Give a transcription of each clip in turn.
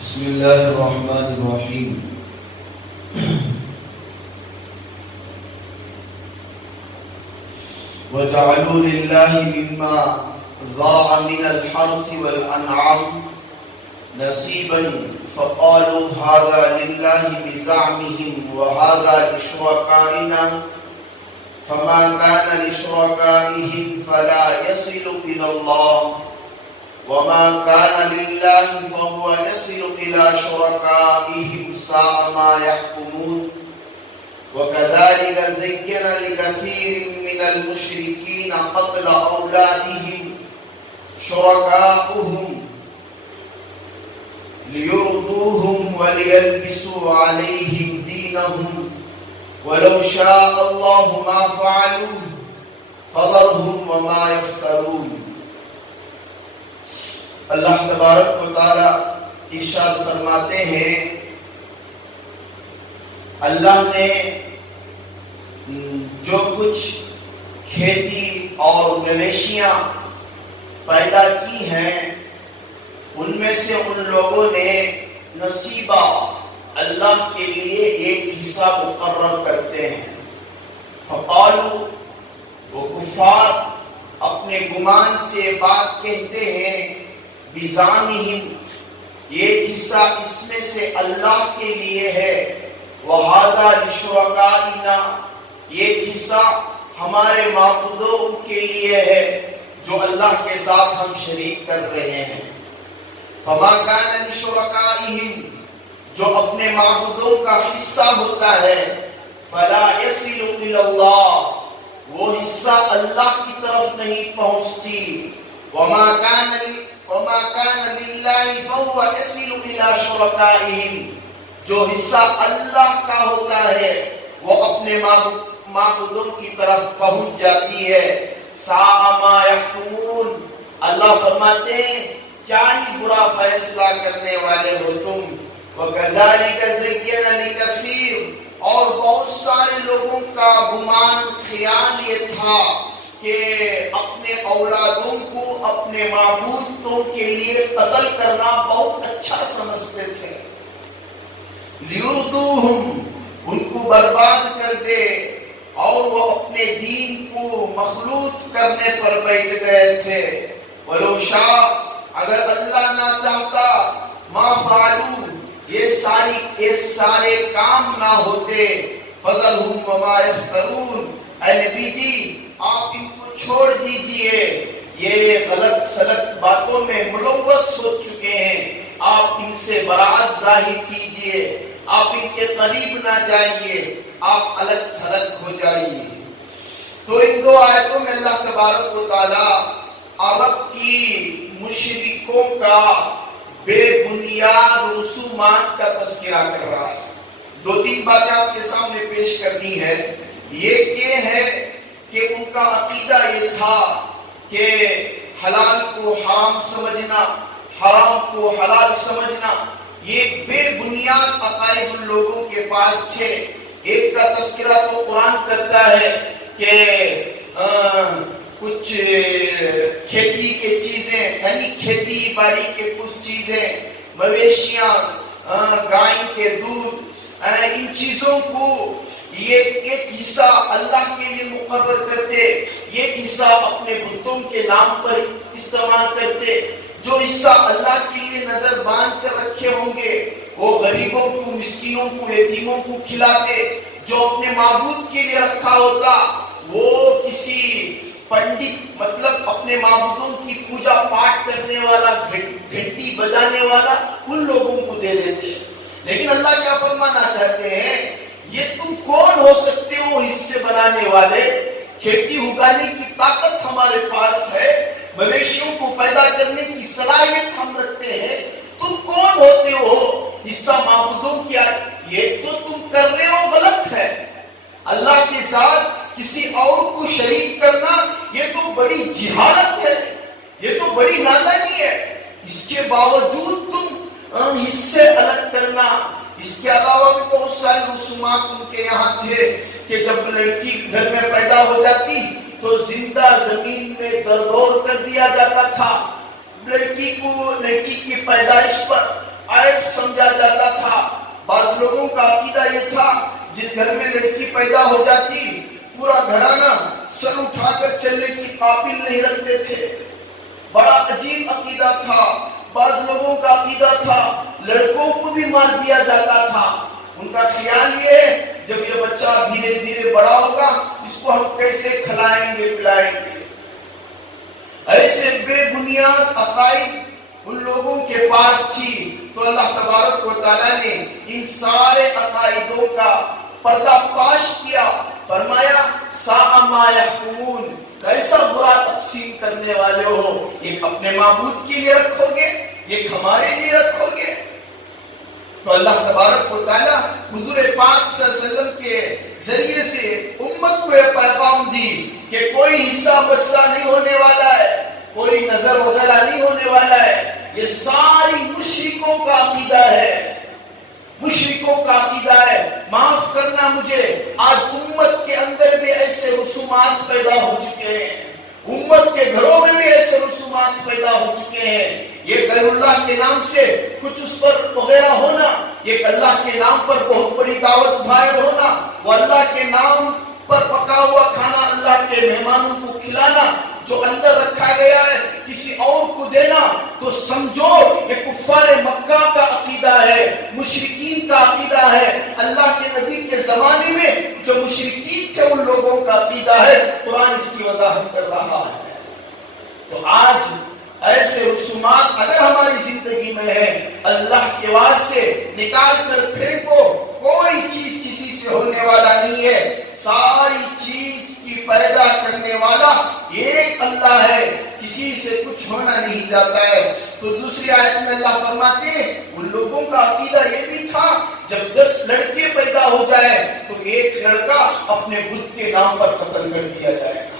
بسم الله الرحمن الرحيم. وجعلوا لله مما ذرأ من الحرث والأنعام نصيبا فقالوا هذا لله بزعمهم وهذا لشركائنا فما كان لشركائهم فلا يصل إلى الله وما كان لله فهو يصل إلى شركائهم ساء ما يحكمون. وكذلك زين لكثير من المشركين قتل أولادهم شركاؤهم ليرضوهم وليلبسوا عليهم دينهم ولو شاء الله ما فعلوه فذرهم وما يفترون. اللہ تبارک و تعالی ارشاد فرماتے ہیں اللہ نے جو کچھ کھیتی اور مویشیاں پیدا کی ہیں ان میں سے ان لوگوں نے نصیبہ اللہ کے لیے ایک حصہ مقرر کرتے ہیں. فقالوا وہ کفار اپنے گمان سے بات کہتے ہیں بِزَعْمِهِمْ یہ حصہ اس میں سے اللہ کے لیے ہے وَهَذَا لِشُرَكَائِنَا یہ حصہ ہمارے معبودوں کے لیے ہے جو اللہ کے ساتھ ہم شریک کر رہے ہیں. فَمَا كَانَ لِشُرَكَائِهِمْ جو اپنے معبودوں کا حصہ ہوتا ہے فَلَا يَصِلُ إِلَى اللَّهِ وہ حصہ اللہ کی طرف نہیں پہنچتی. وَمَا كَانَ لِلَّهِ فَهُوَ يَصِلُ إِلَى شُرَكَائِهِمْ جو حصہ اللہ کا ہوتا ہے وہ اپنے معبودوں کی طرف پہنچ جاتی ہے. سَاءَ مَا يَحْكُمُونَ اللہ فرماتے ہیں کیا ہی برا فیصلہ کرنے والے ہو تم. وَكَذَلِكَ زَيَّنَ لِكَثِيرٍ اور بہت سارے لوگوں کا گمان خیال یہ تھا کہ اپنے اولادوں کو اپنے معبودوں کے لیے قتل کرنا بہت اچھا سمجھتے تھے. لِيُرْدُوهُمْ ان کو برباد کر دے اور وہ اپنے دین کو مخلوط کرنے پر بیٹھ گئے تھے. وَلَوْ شَاءَ اگر اللہ نہ چاہتا ما فعلوا یہ سارے کام نہ ہوتے. فَذَرْهُمْ وَمَا يَفْتَرُونَ اے نبی جی آپ ان کو چھوڑ دیجئے یہ غلط سلط باتوں میں ملوث ہو چکے ہیں. آپ ان سے برات ظاہر کیجئے آپ ان کے قریب نہ جائیے آپ الگ تھلگ ہو جائیے. تو ان دو آیتوں میں اللہ تبارک و تعالی عرب کی مشرکوں کا بے بنیاد رسومات کا تذکرہ کر رہا ہے. دو تین باتیں آپ کے سامنے پیش کرنی ہے. یہ ہے کہ ان کا عقیدہ یہ تھا کہ حلال کو حرام سمجھنا حرام کو حلال سمجھنا یہ بے بنیاد عقائد ان لوگوں کے پاس تھے. ایک کا تذکرہ تو قرآن کرتا ہے کہ کچھ کھیتی کے چیزیں یعنی کھیتی باڑی کے کچھ چیزیں مویشیاں گائے کے دودھ ان چیزوں کو یہ ایک حصہ اللہ کے لیے مقرر کرتے ایک حصہ اپنے بتوں کے نام پر استعمال کرتے. جو حصہ اللہ کے لیے نظر باندھ کر رکھے ہوں گے وہ غریبوں کو مسکینوں کو یتیموں کو کھلاتے. جو اپنے معبود کے لیے رکھا ہوتا وہ کسی پنڈت مطلب اپنے معبودوں کی پوجا پاٹ کرنے والا گھنٹی بجانے والا ان لوگوں کو دے دیتے. لیکن اللہ کیا فرمانا چاہتے ہیں یہ تم کون ہو سکتے ہو حصے بنانے والے. کھیتی اگانے کی طاقت ہمارے پاس ہے مویشیوں کو پیدا کرنے کی صلاحیت ہم رکھتے ہیں. تم کون ہوتے ہو حصہ معبودوں کیا یہ تو تم کر رہے ہو غلط ہے. اللہ کے ساتھ کسی اور کو شریک کرنا یہ تو بڑی جہالت ہے یہ تو بڑی نادانی ہے. اس کے باوجود تم حصے الگ کرنا. اس کے علاوہ بھی بہت سارے رسومات ان کے یہاں تھے کہ جب لڑکی گھر میں پیدا ہو جاتی تو زندہ زمین میں دردور کر دیا جاتا تھا. لڑکی کی پیدائش پر عیب سمجھا جاتا تھا. بعض لوگوں کا عقیدہ یہ تھا جس گھر میں لڑکی پیدا ہو جاتی پورا گھرانہ سر اٹھا کر چلنے کی قابل نہیں رکھتے تھے. بڑا عجیب عقیدہ تھا. بعض لوگوں کا عقیدہ تھا لڑکوں کو بھی مار دیا جاتا تھا. ان کا خیال یہ ہے جب یہ بچہ دھیرے دھیرے بڑا ہوگا اس کو ہم کیسے کھلائیں گے پلائیں گے. ایسے بے بنیاد عقائد ان لوگوں کے پاس تھی. تو اللہ تبارک و تعالیٰ نے ان سارے عقائدوں کا پردہ فاش کیا. فرمایا ساء ما یحکمون، کیسا برا تقسیم کرنے والے ہو. ایک اپنے معبود کے لیے رکھو گے، ایک ہمارے لیے رکھو گے. تو اللہ تبارک و تعالیٰ حضور پاک صلی اللہ علیہ وسلم کے ذریعے سے امت کو یہ پیغام دی کہ کوئی حصہ بسا نہیں ہونے والا ہے، کوئی نظر وغیرہ نہیں ہونے والا ہے. یہ ساری مشرکوں کا عقیدہ ہے، مشرکوں کا عقیدہ ہے. معاف کرنا مجھے، آج امت کے اندر بھی ایسے رسومات پیدا ہو چکے ہیں، امت کے گھروں میں بھی ایسے رسومات پیدا ہو چکے ہیں. یہ غیر اللہ کے نام سے کچھ اس پر وغیرہ ہونا، یہ اللہ کے نام پر بہت بڑی دعوت باہر ہونا، وہ اللہ کے نام پر پکا ہوا کھانا اللہ کے مہمانوں کو کھلانا جو اندر رکھا گیا ہے کسی اور کو دینا. تو سمجھو یہ کفار مکہ کا عقیدہ ہے، مشرکین کا عقیدہ ہے. اللہ کے نبی کے زمانے میں جو مشرکین تھے ان لوگوں کا عقیدہ ہے. قرآن اس کی وضاحت کر رہا ہے. تو آج ایسے رسومات اگر ہماری زندگی میں ہے، اللہ کے واسطے نکال کر پھینکو. کوئی چیز کسی سے ہونے والا نہیں ہے. ساری چیز کی پیدا کرنے والا ایک اللہ ہے، کسی سے کچھ ہونا نہیں جاتا ہے. تو دوسری آیت میں اللہ فرماتے ہیں ان لوگوں کا عقیدہ یہ بھی تھا جب 10 لڑکے پیدا ہو جائے تو ایک لڑکا اپنے بت کے نام پر قتل کر دیا جائے گا.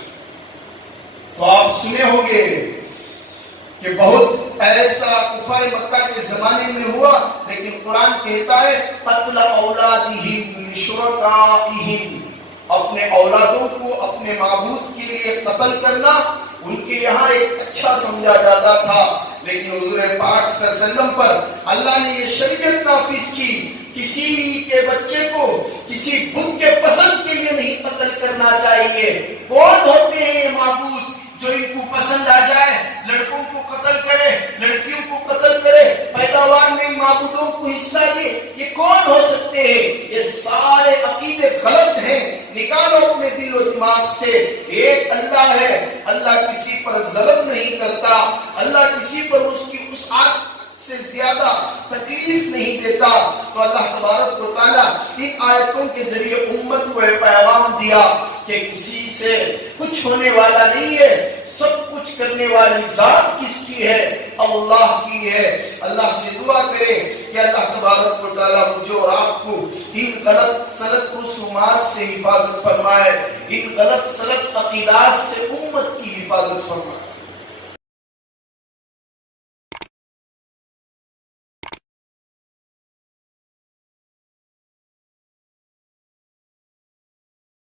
تو آپ سنے ہوں گے کہ بہت ایسا کفار مکہ کے زمانے میں ہوا، لیکن قرآن کہتا ہے قتل اولادہم لشرکائہم، اپنے اولادوں کو اپنے معبود کے لیے قتل کرنا ان کے یہاں ایک اچھا سمجھا جاتا تھا. لیکن حضور پاک صلی اللہ علیہ وسلم پر اللہ نے یہ شریعت نافذ کی، کسی کے بچے کو کسی بت کے پسند کے لیے نہیں قتل کرنا چاہیے. کون ہوتے ہیں یہ معبود جو ان کو پسند آ جائے لڑکوں کو قتل کرے، لڑکیوں کو قتل کرے، پیداوار میں معبودوں کو حصہ دے؟ یہ کون ہو سکتے ہیں؟ یہ سارے عقیدے غلط ہیں. نکالو اپنے دل و دماغ سے. ایک اللہ ہے، اللہ کسی پر ظلم نہیں کرتا، اللہ کسی پر اس کی وسعت سے زیادہ تکلیف نہیں دیتا. تو اللہ تبارک و تعالیٰ ان آیتوں کے ذریعے امت کو یہ پیغام دیا کہ کسی سے کچھ ہونے والا نہیں ہے. سب کچھ کرنے والی ذات کس کی ہے؟ اللہ کی ہے. اللہ سے دعا کرے کہ اللہ تبارک و تعالیٰ مجھے اور آپ کو ان غلط سلط رسومات سے حفاظت فرمائے، ان غلط سلط عقیدات سے امت کی حفاظت فرمائے.